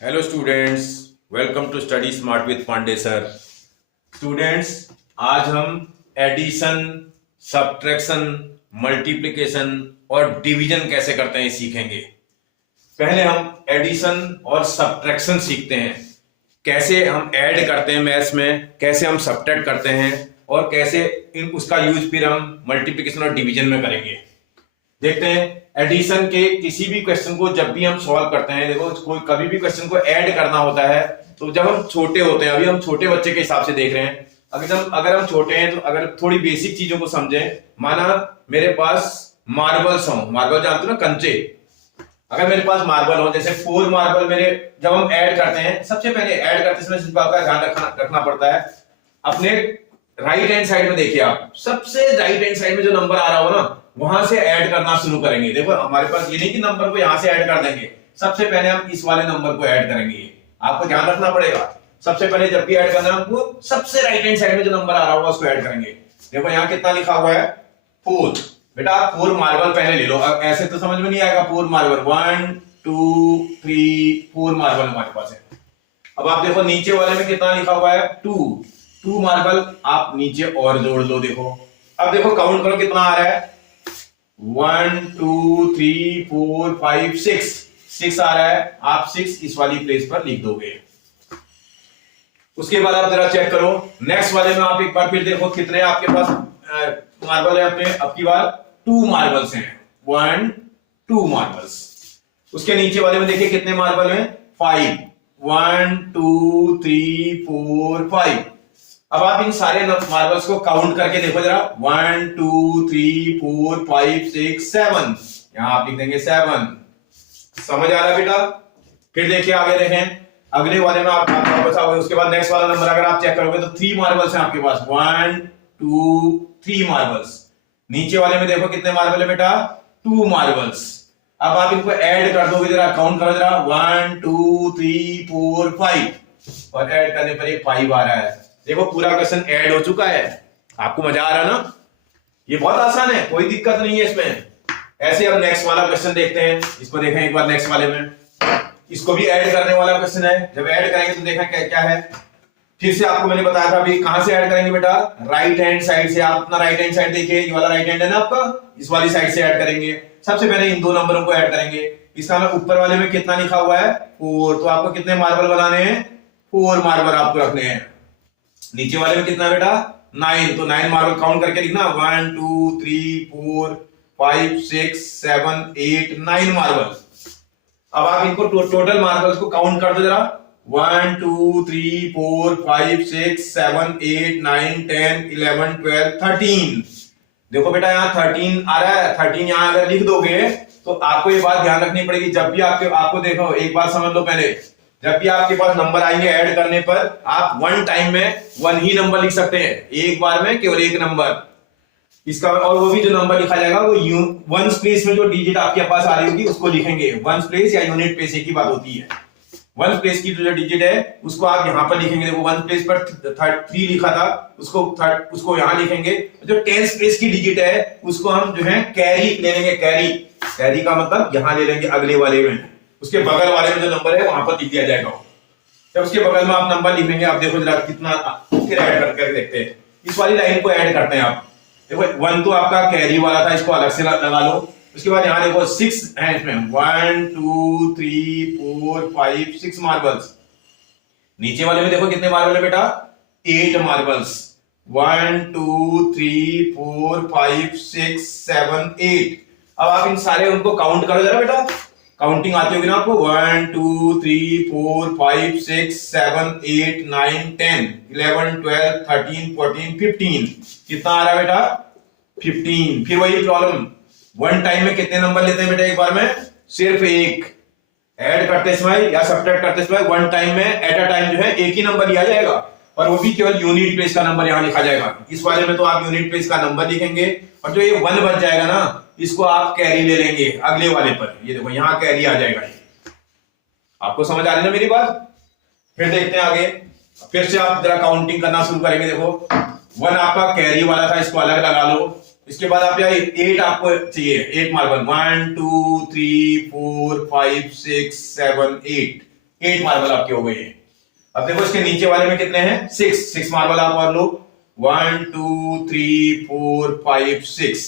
Hello students, welcome to study smart with Pandey sir. Students, आज हम addition, subtraction, multiplication और division कैसे करते हैं सीखेंगे। पहले हम एडिशन और सब्ट्रैक्शन सीखते हैं, कैसे हम ऐड करते हैं मैथ्स में, कैसे हम सब्ट्रैक्ट करते हैं और कैसे उसका यूज फिर हम मल्टीप्लिकेशन और डिवीजन में करेंगे। देखते हैं एडिशन के किसी भी क्वेश्चन को जब भी हम सॉल्व करते हैं, देखो कोई कभी भी क्वेश्चन को ऐड करना होता है तो जब हम छोटे होते हैं, अभी हम छोटे बच्चे के हिसाब से देख रहे हैं, अगर हम छोटे हैं तो अगर थोड़ी बेसिक चीजों को समझें, माना मेरे पास मार्बल्स हो, मार्बल जानते हो ना, कंचे। अगर मेरे पास मार्बल हो, जैसे 4 मार्बल मेरे, जब हम ऐड करते हैं, सबसे पहले ऐड करते समय इस बात का ध्यान रखना पड़ता है, अपने राइट हैंड साइड में देखिए, आप सबसे राइट हैंड साइड में जो नंबर आ रहा हो ना, वहां से ऐड करना शुरू करेंगे। देखो हमारे पास ये नहीं कि नंबर को यहां से ऐड कर देंगे, सबसे पहले हम इस वाले नंबर को ऐड करेंगे। आपको ध्यान रखना पड़ेगा, सबसे पहले जब भी ऐड करना है आपको सबसे राइट हैंड साइड में जो नंबर आ रहा होगा उसको ऐड करेंगे। देखो यहाँ कितना लिखा हुआ है, 4। बेटा आप 4 मार्बल पहले ले लो, ऐसे तो समझ में नहीं आएगा। 4 मार्बल, 1 2 3 4 मार्बल हमारे पास है। अब आप देखो नीचे वाले में कितना लिखा हुआ है, 2 मार्बल आप नीचे और जोड़ दो। देखो अब देखो काउंट करो कितना आ रहा है, 1 2 3 4 5 6 आ रहा है। आप 6 इस वाली प्लेस पर लिख दोगे। उसके बाद आप जरा चेक करो नेक्स्ट वाले में, आप एक बार फिर देखो कितने आपके पास मार्बल है अपने। अब की बार 2 मार्बल्स हैं, 1 2 मार्बल्स। उसके नीचे वाले में देखिए कितने मार्बल हैं, 5, 1 2 3 4 5। अब आप इन सारे मार्बल्स को काउंट करके देखो जरा, 1 2 3 4 5 6 7, यहां आप लिख देंगे 7। समझ आ रहा बेटा? फिर देखिए आगे देखें, अगले वाले में आप वापस आओगे, उसके बाद नेक्स्ट वाला नंबर अगर आप चेक करोगे तो 3 मार्बल्स हैं आपके पास, 1 2 3 मार्बल्स। नीचे वाले में देखो कितने मार्बल है बेटा, 2 मार्बल्स। अब आप इनको ऐड कर दोगे, जरा काउंट करो जरा, 1 2 3 4 5, और ऐड करने पर ये 5 आ रहा है। देखो पूरा क्वेश्चन ऐड हो चुका है। आपको मजा आ रहा है ना? ये बहुत आसान है, कोई दिक्कत नहीं है इसमें। ऐसे अब नेक्स्ट वाला क्वेश्चन देखते हैं, इसको देखें एक बार नेक्स्ट वाले में। इसको भी ऐड करने वाला क्वेश्चन है, जब ऐड करेंगे तो देखा क्या क्या है। फिर से आपको मैंने बताया था अभी, कहां से ऐड करेंगे बेटा, राइट हैंड साइड से। आप अपना राइट हैंड साइड देखिए, ये वाला राइट हैंड है ना आपका, इस वाली साइड से ऐड करेंगे। सबसे पहले इन 2 नंबरों को ऐड करेंगे। इसका ऊपर वाले में कितना लिखा हुआ है, 4, तो आपको कितने मार्बल बनाने हैं, 4 मार्बल आपको रखने हैं। नीचे वाले में कितना बेटा, 9, तो 9 मार्बल काउंट करके लिखना, 1 2 3 4 5 6 7 8 9 मार्बल। अब आप इनको टोटल मार्बल्स को काउंट कर दो जरा, 1 2 3 4 5 6 7 8 9 10 11 12 13। देखो बेटा यहाँ 13 आ रहा है, 13 यहाँ अगर लिख दोगे तो आपको ये बात ध्यान रखनी पड़ेगी, जब भी आपको देखो एक बात समझ लो पहले, जब भी आपके पास नंबर आएंगे ऐड करने पर, आप 1 टाइम में 1 ही नंबर लिख सकते हैं, एक बार में केवल 1 नंबर इसका। और वो भी जो नंबर लिखा जाएगा वो वंस प्लेस में जो डिजिट आपके पास आ रही होगी उसको लिखेंगे। वंस प्लेस या यूनिट प्लेस एक ही बात होती है। वंस प्लेस की जो डिजिट है उसको आप यहां पर लिखेंगे। देखो वंस प्लेस पर 3 लिखा था, उसको यहां लिखेंगे। जो टेंस प्लेस की डिजिट है उसको हम जो है कैरी ले लेंगे। कैरी का मतलब यहां ले लेंगे अगले वाले में, उसके बगल वाले में जो नंबर है वहां पर लिख दिया जाएगा। जब उसके बगल में आप नंबर लिखेंगे, आप देखो जरा कितना, फिर ऐड करके देखते हैं। इस वाली लाइन को ऐड करते हैं आप। देखो 1 तो आपका कैरी वाला था, इसको अलग से लगा लो। उसके बाद यहां देखो 6 है इसमें, 1 2 3 4 5 6 मार्बल्स। नीचे वाले में देखो कितने मार्बल है बेटा, 8 मार्बल्स, 1 2 3 4 5 6 7 8। अब आप इन सारे उनको काउंट करो जरा बेटा, काउंटिंग आती होगी ना आपको, 1 2 3 4 5 6 7 8 9 10 11 12 13 14 15। कितना आ रहा है बेटा, 15। फिर वही प्रॉब्लम, 1 टाइम में कितने नंबर लेते हैं बेटा, एक बार में सिर्फ 1। ऐड करते समय या सब्ट्रैक्ट करते समय 1 टाइम में एट अ टाइम जो है एक ही नंबर लिया जाएगा, और वो भी केवल यूनिट प्लेस का नंबर यहां लिखा जाएगा। इस वाले में तो आप यूनिट प्लेस का नंबर लिखेंगे, और जो ये 1 बच जाएगा ना, इसको आप कैरी ले लेंगे अगले वाले पर। ये देखो यहां कैरी आ जाएगा। आपको समझ आ रही है मेरी बात? फिर देखते हैं आगे, फिर से आप जरा काउंटिंग करना शुरू करेंगे। देखो 1 आपका कैरी वाला था, इसको अलग लगा लो। इसके बाद आप यहाँ 8 आपको चाहिए, 8 मार्बल, 1 2 3 4 5 6 7 8। 8 मार्बल आपके हो गए हैं। अब देखो इसके नीचे वाले में कितने हैं, 6 मार्बल आप और लो, 1 2 3 4 5 6।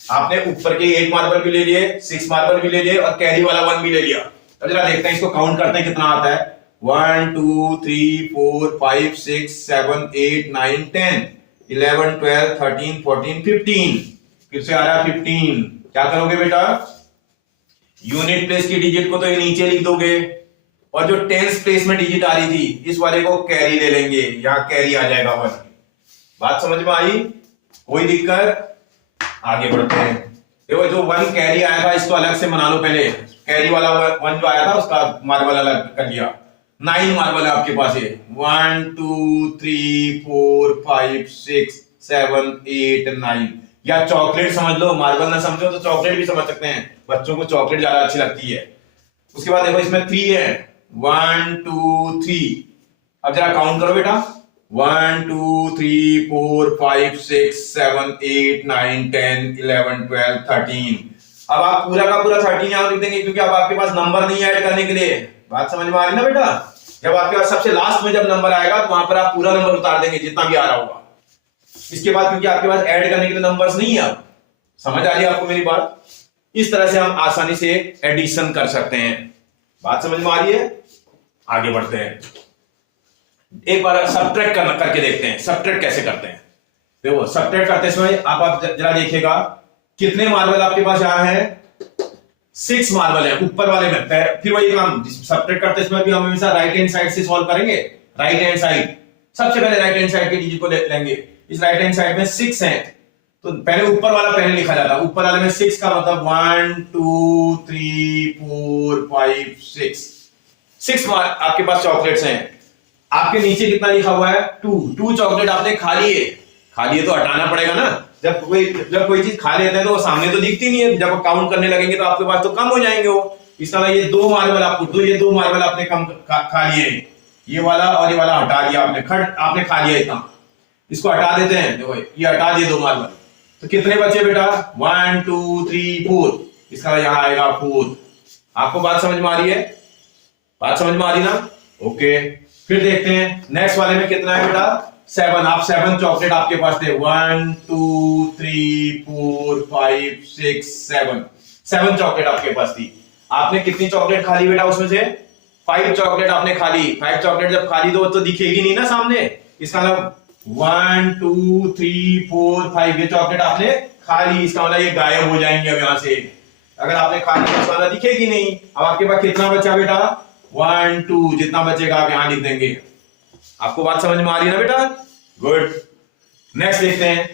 आपने ऊपर के 8 मार्बल भी ले लिए, 6 मार्बल भी ले लिए और कैरी वाला 1 भी ले लिया। अब जरा देखते हैं इसको काउंट करते हैं कितना आता है। 1 2 3 4 5 6 7 8 9 10 11 12 13 14 15। फिर से आ रहा है 15। क्या करोगे बेटा, यूनिट प्लेस की डिजिट को तो ये नीचे लिख दोगे और जो टेंस प्लेस में डिजिट आ रही थी इस वाले को कैरी ले लेंगे, यहां कैरी आ जाएगा 1। बात समझ में आई, कोई दिक्कत? आगे बढ़ते हैं। देखो जो 1 कैरी आया था इसको अलग से बना लो, पहले कैरी वाला 1 जो आया था उसका मार्बल अलग कर लिया। 9 मार्बल है आपके पास है, 1 2 3 4 5 6 7 8 9। या चॉकलेट समझ लो, मार्बल ना समझो तो चॉकलेट भी समझ सकते हैं, बच्चों को चॉकलेट ज्यादा अच्छी लगती है। उसके बाद देखो इसमें 3 है, 1 2 3। अब जरा काउंट करो बेटा, 1 2 3 4 5 6 7 8 9 10 11 12 13। अब आप पूरा का पूरा 13 यहां लिख देंगे क्योंकि अब आपके पास नंबर नहीं ऐड करने के लिए। बात समझ में आ रही ना बेटा? जब आपके पास सबसे लास्ट में जब नंबर आएगा तो वहां पर आप पूरा नंबर उतार देंगे जितना भी आ रहा होगा। इसके बाद क्योंकि आपके पास ऐड करने के लिए नंबर्स नहीं है। अब समझ आ रही है आपको मेरी बात? इस तरह से हम आसानी से एडिशन कर सकते हैं। बात समझ में आ रही है? आगे बढ़ते हैं, एक बार सबट्रैक्ट करके देखते हैं सब्ट्रैक्ट कैसे करते हैं। देखो सब्ट्रैक्ट करते समय आप जरा देखिएगा कितने मार्बल आपके पास यहां है, 6 मार्बल है ऊपर वाले में। फिर वही काम सब्ट्रैक्ट करते समय भी हम हमेशा राइट हैंड साइड से सॉल्व करेंगे। राइट हैंड साइड, सबसे पहले राइट हैंड साइड के डिजिट को लेंगे। इस राइट हैंड साइड में 6 है तो पहले ऊपर वाला पहले लिखा जाता है। ऊपर वाले में 6 का मतलब 1 2 3 4 5 6 आपके पास चॉकलेट्स हैं। आपके नीचे कितना लिखा हुआ है, 2 चॉकलेट आपने खा लिए तो हटाना पड़ेगा ना। जब कोई चीज खा लेते हैं तो वो सामने तो दिखती नहीं है, जब काउंट करने लगेंगे तो आपके पास तो कम हो जाएंगे वो। इस तरह ये 2 मार्बल ये 2 मार्बल आपने कम खा लिए, ये वाला और ये वाला हटा दिया आपने खा लिया इतना। इसको हटा देते हैं, देखो ये हटा दिए 2 मार्बल, तो कितने बचे बेटा, 1 2 3 4। इसका यहां आएगा 4। आपको बात समझ में आ रही है? बात समझ में आ रही ना? ओके, फिर देखते हैं नेक्स्ट वाले में कितना है बेटा, 7। आप 7 चॉकलेट आपके पास थे, 1 2 3 4 5 6 7 चॉकलेट आपके पास थी। आपने कितनी चॉकलेट खा ली बेटा उसमें से, 5 चॉकलेट आपने खा ली। 5 चॉकलेट जब खा ली तो दिखेगी नहीं ना सामने। इसका मतलब 1 2 3 4 5 ये चॉकलेट आपने खा ली, इसका मतलब ये गायब हो जाएंगे अब यहां से। अगर आपने खा ली तो इसका दिखेगी नहीं। अब आपके पास कितना बचा बेटा, 1 2, जितना बचेगा आप यहां लिख देंगे। आपको बात समझ में आ रही है ना बेटा? गुड। नेक्स्ट देखते हैं,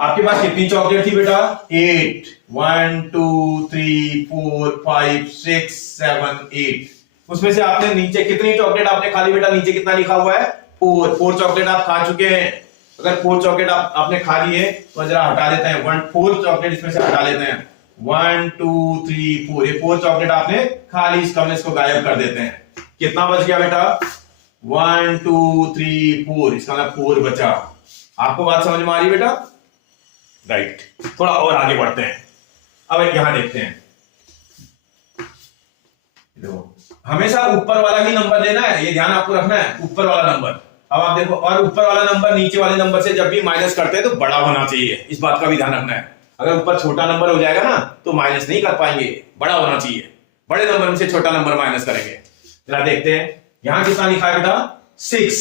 आपके पास कितनी चॉकलेट थी बेटा, 8। 1 2 3 4 5 6 7 8। उसमें से आपने नीचे कितनी चॉकलेट आपने खा ली बेटा, नीचे कितना लिखा हुआ है, 4 चॉकलेट आप खा चुके हैं। अगर 4 चॉकलेट आपने खा लिए तो जरा हटा देते हैं, 4 चॉकलेट इसमें से हटा लेते हैं। 1 2 3 4 ये 4 चॉकलेट आपने खा ली, इसको गायब कर देते हैं। कितना बच गया बेटा, 1 2 3 4, इसका मतलब 4 बचा। आपको बात समझ में आ रही बेटा? राइट। थोड़ा और आगे बढ़ते हैं, अब यहां देखते हैं। देखो हमेशा ऊपर वाला ही नंबर लेना है, ये ध्यान आपको रखना है, ऊपर वाला नंबर। अब आप देखो, और ऊपर वाला नंबर नीचे वाले नंबर से जब भी माइनस करते हैं तो बड़ा होना चाहिए, इस बात का भी ध्यान रखना है। अगर ऊपर छोटा नंबर हो जाएगा ना तो माइनस नहीं कर पाएंगे, बड़ा होना चाहिए। बड़े नंबर में से छोटा नंबर माइनस करेंगे। जरा देखते हैं यहां कितना लिखा है बेटा, 6।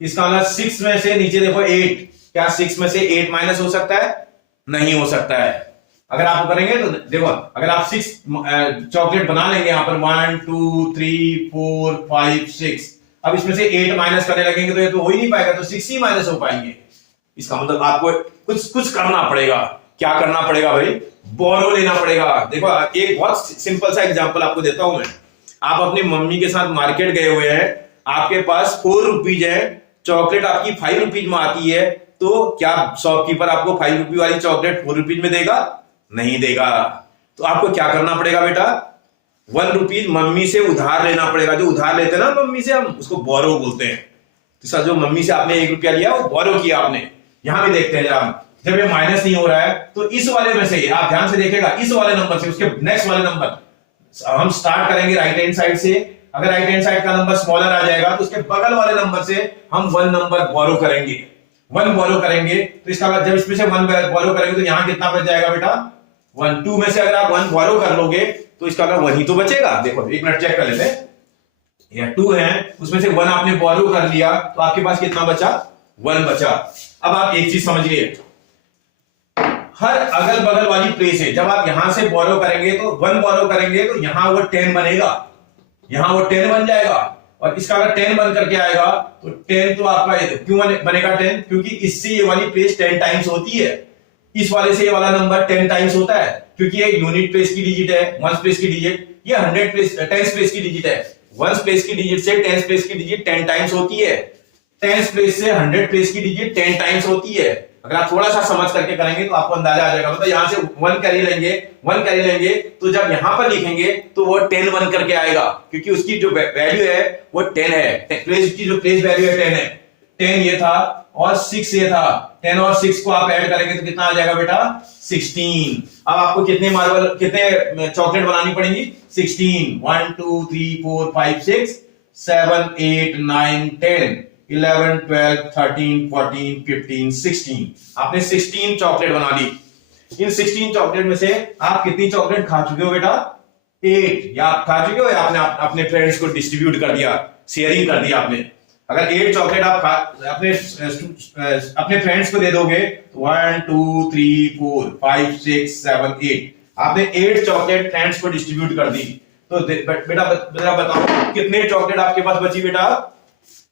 इसका मतलब 6 में से नीचे देखो 8। क्या 6 में से 8 माइनस हो सकता है? नहीं हो सकता है। अगर आप करेंगे तो देखो, अगर आप 6 चॉकलेट बना लेंगे यहां पर 1 2 3 4 5 6, अब इसमें से 8 माइनस करने लगेंगे तो ये तो हो ही नहीं पाएगा, तो 6 ही माइनस हो पाएंगे। इसका मतलब आपको कुछ करना पड़ेगा। क्या करना पड़ेगा भाई, बोरो लेना पड़ेगा। देखो एक बहुत सिंपल सा एग्जांपल आपको देता हूं मैं। आप अपनी मम्मी के साथ मार्केट गए हुए हैं, आपके पास 4 रुपीज है, चॉकलेट आपकी 5 रुपीज में आती है, तो क्या शॉपकीपर आपको 5 रुपीज वाली चॉकलेट 4 रुपीज में देगा? नहीं देगा। तो आपको क्या करना पड़ेगा बेटा, 1 रुपीज मम्मी से उधार लेना पड़ेगा। जो उधार लेते हैं ना मम्मी से, हम उसको बोरो बोलते हैं। तो सर जो मम्मी से आपने 1 रुपया लिया वो बोरो किया आपने। यहां भी देखते हैं जरा, जब ये माइनस नहीं हो रहा है तो इस वाले में से, आप ध्यान से देखिएगा, इस वाले नंबर से उसके नेक्स्ट वाले नंबर हम स्टार्ट करेंगे राइट हैंड साइड से। अगर राइट हैंड साइड का नंबर स्मॉलर आ जाएगा तो उसके बगल वाले नंबर से हम 1 नंबर बोरो करेंगे, 1 बोरो करेंगे। तो इसका बाद जब इसमें से 1 बोरो करेंगे तो यहां कितना बच जाएगा बेटा 1। 2 में से अगर आप 1 बोरो कर लोगे तो इसका अगर वही तो बचेगा। देखो एक मिनट चेक कर लेते हैं, यह 2 है, उसमें से 1 आपने बोरो कर लिया तो आपके पास कितना बचा 1 बचा। अब आप एक चीज समझिए, हर अगल बगल वाली प्लेस है जब आप यहां से बोरो करेंगे तो 1 बोरो करेंगे तो यहां वो 10 बनेगा, यहां वो 10 बन जाएगा। और इसका अगर 10 बन करके आएगा तो 10 तो आपका क्यों बनेगा 10, क्योंकि इससे ये वाली प्लेस 10 टाइम्स होती है, इस वाले से ये वाला नंबर 10 टाइम्स होता है, क्योंकि ये यूनिट प्लेस की डिजिट है, 1 प्लेस की डिजिट, ये 100 प्लेस 10 प्लेस की डिजिट है। 1 प्लेस की डिजिट से 10 प्लेस की डिजिट 10 टाइम्स होती है, 10 प्लेस से 100 प्लेस की डिजिट 10 टाइम्स होती है। अगर आप थोड़ा सा समझ करके करेंगे तो आपको अंदाजा आ जाएगा। मतलब यहां से 1 कैरी लेंगे, 1 कैरी लेंगे तो जब यहां पर लिखेंगे तो वो 10 बन करके आएगा, क्योंकि उसकी जो वैल्यू है वो 10 है, प्लेस की जो प्लेस वैल्यू है 10 है। 10 ये था और 6 ये था, 10 और 6 को आप ऐड करेंगे तो कितना आ जाएगा बेटा 16। अब आपको कितने मार्बल कितने चॉकलेट बनानी पड़ेंगी 16। 1 2 3 4 5 6 7 8 9 10 11 12 13 14 15 16। आपने 16 चॉकलेट बना ली। इन 16 चॉकलेट में से आप कितनी चॉकलेट खा चुके हो बेटा 8, या आप खा चुके हो या आपने अपने फ्रेंड्स को डिस्ट्रीब्यूट कर दिया, शेयरिंग कर दिया आपने। अगर 8 चॉकलेट आप अपने फ्रेंड्स को दे दोगे तो 1 2 3 4 5 6 7 8 आपने 8 चॉकलेट फ्रेंड्स को डिस्ट्रीब्यूट कर दी। तो बेटा बताओ कितने चॉकलेट आपके पास बची बेटा।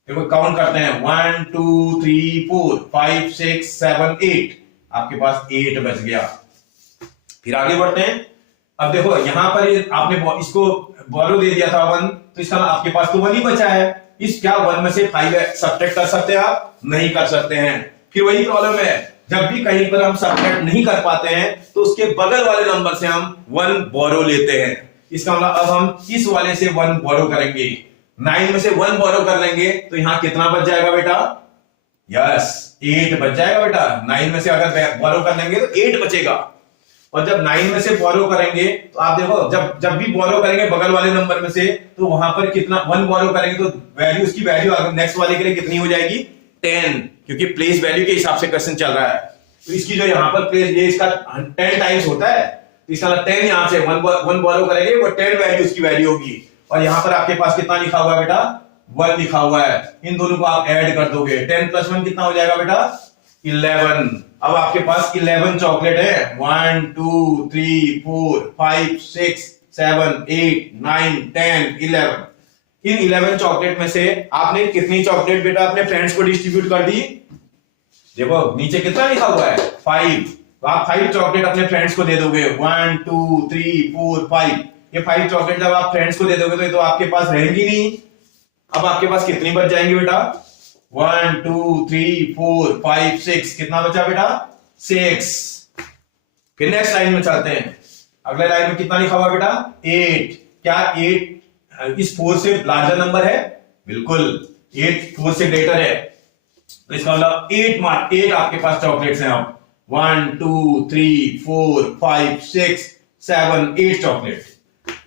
देखो काउंट करते हैं 1 2 3 4 5 6 7 8 आपके पास 8 बच गया। फिर आगे बढ़ते हैं। अब देखो यहां पर आपने इसको बोरो दे दिया था 1, तो इसका आपके पास तो 1 ही बचा है। इस क्या 1 में से 5 सब्ट्रैक्ट कर सकते हैं आप? नहीं कर सकते हैं। फिर वही प्रॉब्लम है, जब भी कहीं पर हम सब्ट्रैक्ट नहीं कर पाते हैं तो उसके बगल वाले नंबर से हम 1 बोरो लेते हैं। इसका मतलब अब हम इस वाले से 1 बोरो करेंगे, 9 में से 1 बोरो कर लेंगे तो यहां कितना बच जाएगा बेटा यस 8 बच जाएगा बेटा। 9 में से अगर बोरो कर लेंगे तो 8 बचेगा। और जब 9 में से बोरो करेंगे तो आप देखो जब भी बोरो करेंगे बगल वाले नंबर में से तो वहां पर कितना 1 बोरो करेंगे तो वैल्यू उसकी वैल्यू नेक्स्ट वाले के लिए कितनी हो जाएगी 10, क्योंकि प्लेस वैल्यू के हिसाब से क्वेश्चन चल रहा है। तो इसकी जो यहाँ पर प्लेस ये इसका 10 टाइम्स होता है, तो इसका 10 यहां से 1 बोरो करेंगे वो 10 वैल्यू उसकी वैल्यू होगी। और यहां पर आपके पास कितना लिखा हुआ है बेटा 1 लिखा हुआ है। इन दोनों को आप ऐड कर दोगे 10 + 1 कितना हो जाएगा बेटा 11। अब आपके पास 11 चॉकलेट है 1 2 3 4 5 6 7 8 9 10 11। इन 11 चॉकलेट में से आपने कितनी चॉकलेट बेटा अपने फ्रेंड्स को डिस्ट्रीब्यूट कर दी। देखो नीचे कितना लिखा हुआ है 5, तो आप 5 चॉकलेट अपने फ्रेंड्स को दे दोगे 1 2 3 4 5। ये 5 चॉकलेट जब आप फ्रेंड्स को दे दोगे तो आपके पास रहेंगी नहीं। अब आपके पास कितनी बच जाएंगी बेटा 1 2 3 4 5 6 कितना बचा बेटा 6। फिर नेक्स्ट लाइन में चलते हैं। अगले लाइन में कितना लिखा हुआ बेटा 8। क्या 8 इस 4 से लार्जर नंबर है? बिल्कुल 8 4 से ग्रेटर है। तो इसका मतलब 8 आपके पास चॉकलेट्स हैं। अब 1 2 3 4 5 6 7 8 चॉकलेट।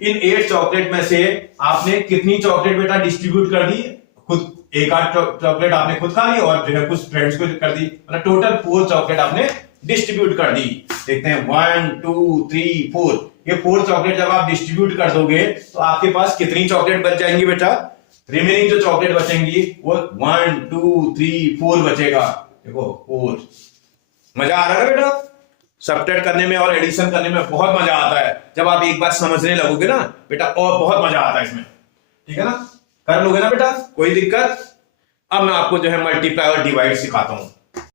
इन 8 चॉकलेट में से आपने कितनी चॉकलेट बेटा डिस्ट्रीब्यूट कर दी? खुद एक 8 चॉकलेट आपने खुद खा ली और जो है कुछ फ्रेंड्स को कर दी, मतलब टोटल 4 चॉकलेट आपने डिस्ट्रीब्यूट कर दी। देखते हैं 1 2 3 4। ये 4 चॉकलेट जब आप डिस्ट्रीब्यूट कर दोगे तो आपके पास कितनी चॉकलेट बच जाएंगी बेटा? रिमेनिंग जो चॉकलेट बचेंगी वो 1 2 3 4 बचेगा। देखो 4। मजा आ रहा है बेटा? सब्ट्रैक्ट करने में और एडिशन करने में बहुत मजा आता है। जब आप एक बार समझने लगोगे ना बेटा और बहुत मजा आता है इसमें, ठीक है ना? कर लोगे ना बेटा, कोई दिक्कत? अब मैं आपको जो है मल्टीप्लाई और डिवाइड सिखाता हूं।